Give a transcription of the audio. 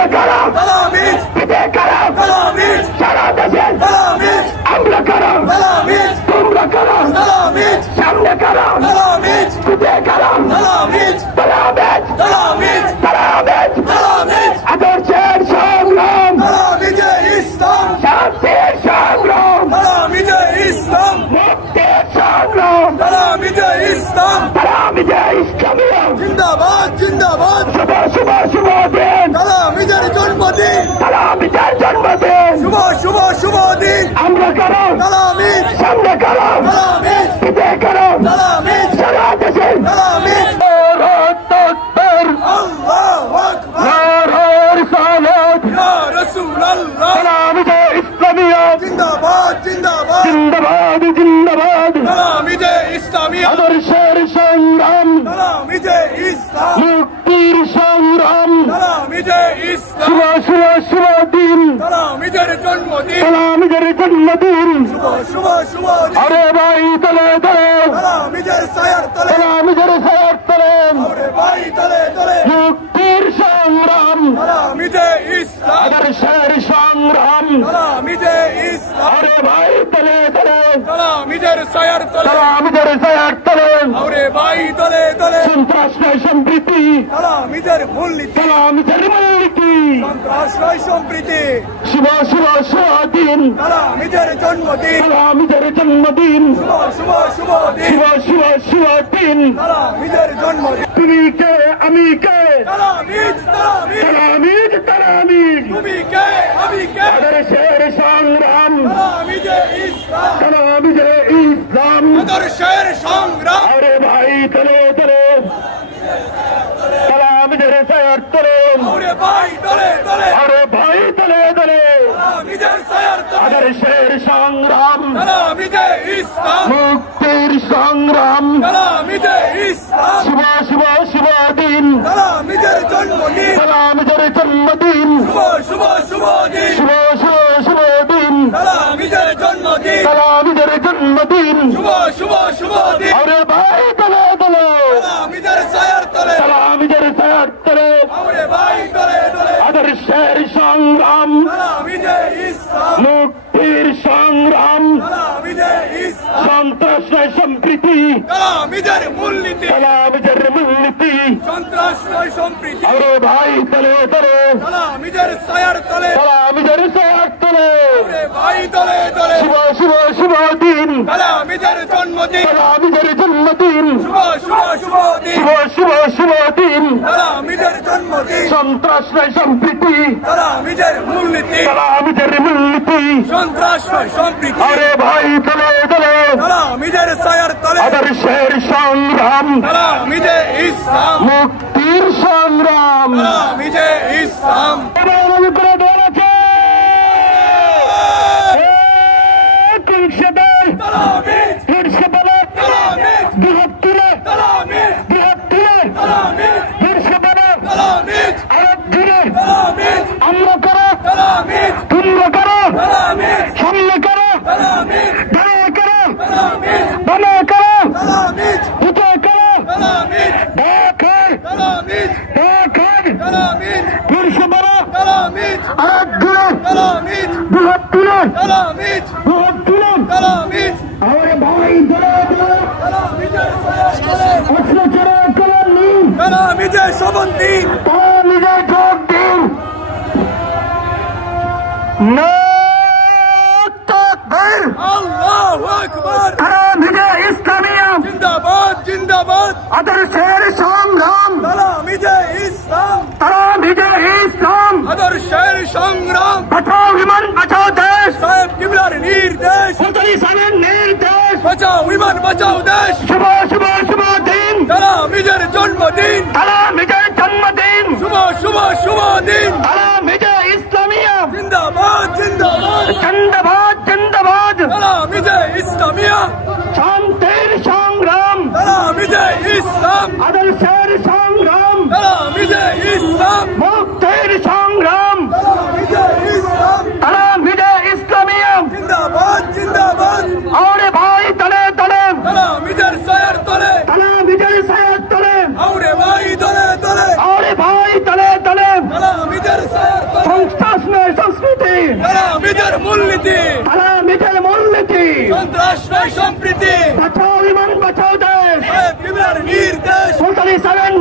আমরা কারা তালামিজ পিঠে কারা তালামিজ সারা দেশে তালামিজ আমরা কারা তালামিজ তোমরা কারা তালামিজ সামনে কারা তালামিজ পিঠে কারা তালামিজ তালামিজ তালামিজ তালামিজ তালামিজ আদর্শের সংগ্রাম তালামিজে ইসলাম শান্তির সংগ্রাম তালামিজে ইসলাম মুক্তির সংগ্রাম তালামিজে ইসলাম তালামিজে ইসলামিয়া জিন্দাবাদ জিন্দাবাদ শুভ শুভ শুভ দিন তালামিজের জন্মদিন তালামিজের জন্মদিন শুভ শুভ শুভ দিন আমরা কারা তালামিজ সামনে কারা তালামিজ পিঠে কারা তালামিজ সারা দেশে তালামিজ আল্লাহু আকবার নারার সালাত ইয়া রাসূলুল্লাহ তালামিজে ইসলামিয়া জিন্দাবাদ জিন্দাবাদ জিন্দাবাদ জিন্দাবাদ তালামিজে ইসলামিয়া আদর্শের সংগ্রাম তালামিজে ইসলাম মুক্তির সংগ্রাম তালামিজে ইসলাম শুভ শুভ শুভ দিন তালামিজের জন্মদিন তালামিজের জন্মদিন শুভ শুভ শুভ দিন আরে ভাই তলে তলে তালামিজের ছায়ার তলে তালামিজের ছায়ার তলে আরে ভাই তলে তলে মুক্তির সংগ্রাম তালামিজে ইসলাম আদর্শের সংগ্রাম তালামিজে ইসলাম আরে ভাই তলে তলে তালামিজের ছায়ার তলে তালামিজের ছায়ার তলে আরে ভাই তলে তলে সন্ত্রাস নয় সম্প্রীতি তালামিজের মূলনীতি তালামিজের মূলনীতি সন্ত্রাস নয় সম্প্রীতি শুভ শুভ শুভ দিন তালামিজের জন্মদিন তালামিজের জন্মদিন শুভ শুভ শুভ দিন শুভ শুভ শুভ দিন তালামিজের জন্মদিন তুমি কে আমি কে তালামিজ তালামিজ তালামিজ তালামিজ তুমি কে আমি কে আদর্শের সংগ্রাম তালামিজে ইসলাম তালামিজে ইসলাম আদর্শের সংগ্রাম আরে ভাই তলে তলে তালামিজের ছায়ার তলে আরে ভাই তলে তলে আরে ভাই তলে তলে তালামিজের ছায়ার তলে আদর্শের সংগ্রাম তালামিজে ইসলাম মুক্তির সংগ্রাম তালামিজে ইসলাম শুভ শুভ শুভ দিন তালামিজের জন্মদিন তালামিজের জন্মদিন শুভ শুভ শুভ দিন শুভ শুভ শুভ দিন তালামিজের জন্মদিন তালামিজের জন্মদিন শুভ শুভ শুভ দিন আরে ভাই তলে তলে তালামিজের ছায়ার তলে তালামিজের ছায়ার তলে আরে ভাই তলে তলে আদর্শের সংগ্রাম তালামিজে ইসলাম মুক্তির সংগ্রাম তালামিজে ইসলাম সন্ত্রাস নয় সম্প্রীতি তালামিজের মূলনীতি তালামিজের মূলনীতি সন্ত্রাস নয় সম্প্রীতি আরে ভাই তলে তলে তালামিজের ছায়ার তলে তালামিজের ছায়ার তলে আরে ভাই তলে তলে শুভ শুভ শুভ দিন তালামিজের জন্মদিন তালামিজের জন্মদিন শুভ শুভ শুভ দিন শুভ শুভ শুভ দিন তালামিজের জন্মদিন সন্ত্রাস নয় সম্প্রীতি তালামিজের মূলনীতি তালামিজের মূলনীতি সন্ত্রাস নয় সম্প্রীতি আরে ভাই তলে তলে তালামিজের ছায়ার তলে আদর্শের সংগ্রাম তালামিজে ইসলাম মুক্তির সংগ্রাম তালামিজে ইসলাম আমরা করো তালামিজ তোমরা করো তালামিজ সামনে করো তালামিজ দাঁড়িয়ে করো তালামিজ বানা করো তালামিজ উঠে করো তালামিজ দেখর তালামিজ দেখর তালামিজ পুরুষ বড় তালামিজ হাত ধরে তালামিজ দুহাত তুলে তালামিজ দুহাত তুলে তালামিজ আরে ভাই ধরে তালামিজের অস্ত্র চড়া কলার নিন তালামিজের শপথ দিন তালামিজের যোগ দিন আল্লাহু আকবার তালামিজে ইসলামিয়া জিন্দাবাদ জিন্দাবাদ আদর্শের সংগ্রাম তালামিজে ইসলাম তালামিজে ইসলাম আদর্শের সংগ্রাম বাঁচাও বিমান বাঁচাও দেশ সাহেব কিবলার নির্দেশ মন্ত্রী সাহেবের নির্দেশ বাঁচাও বিমান বাঁচাও দেশ শুভ শুভ শুভ দিন তালামিজের জন্মদিন তালামিজের জন্মদিন শুভ শুভ শুভ দিন তালামিজে ইসলামিয়া জিন্দাবাদ জিন্দাবাদ জিন্দাবাদ জিন্দাবাদ তালামিজে ইসলামিয়া শান্তির সংগ্রাম তালামিজে ইসলাম আদর্শের সংগ্রাম তালামিজে ইসলাম মুক্তির সংগ্রাম তালামিজে ইসলাম তালামিজে ইসলামিয়া জিন্দাবাদ জিন্দাবাদ আরে ভাই তলে তলে তালামিজের ছায়ার তলে তালামিজের ছায়ার তলে আরে ভাই তলে তলে আরে ভাই তলে তলে তালামিজের ছায়ার মূলনীতি, তারা মিটের মূলনীতি, সন্ত্রাস নয় সম্প্রীতি, বাঁচাও ইমান বাঁচাও দেশ, নির্দেশ সুলতানি সাহেবের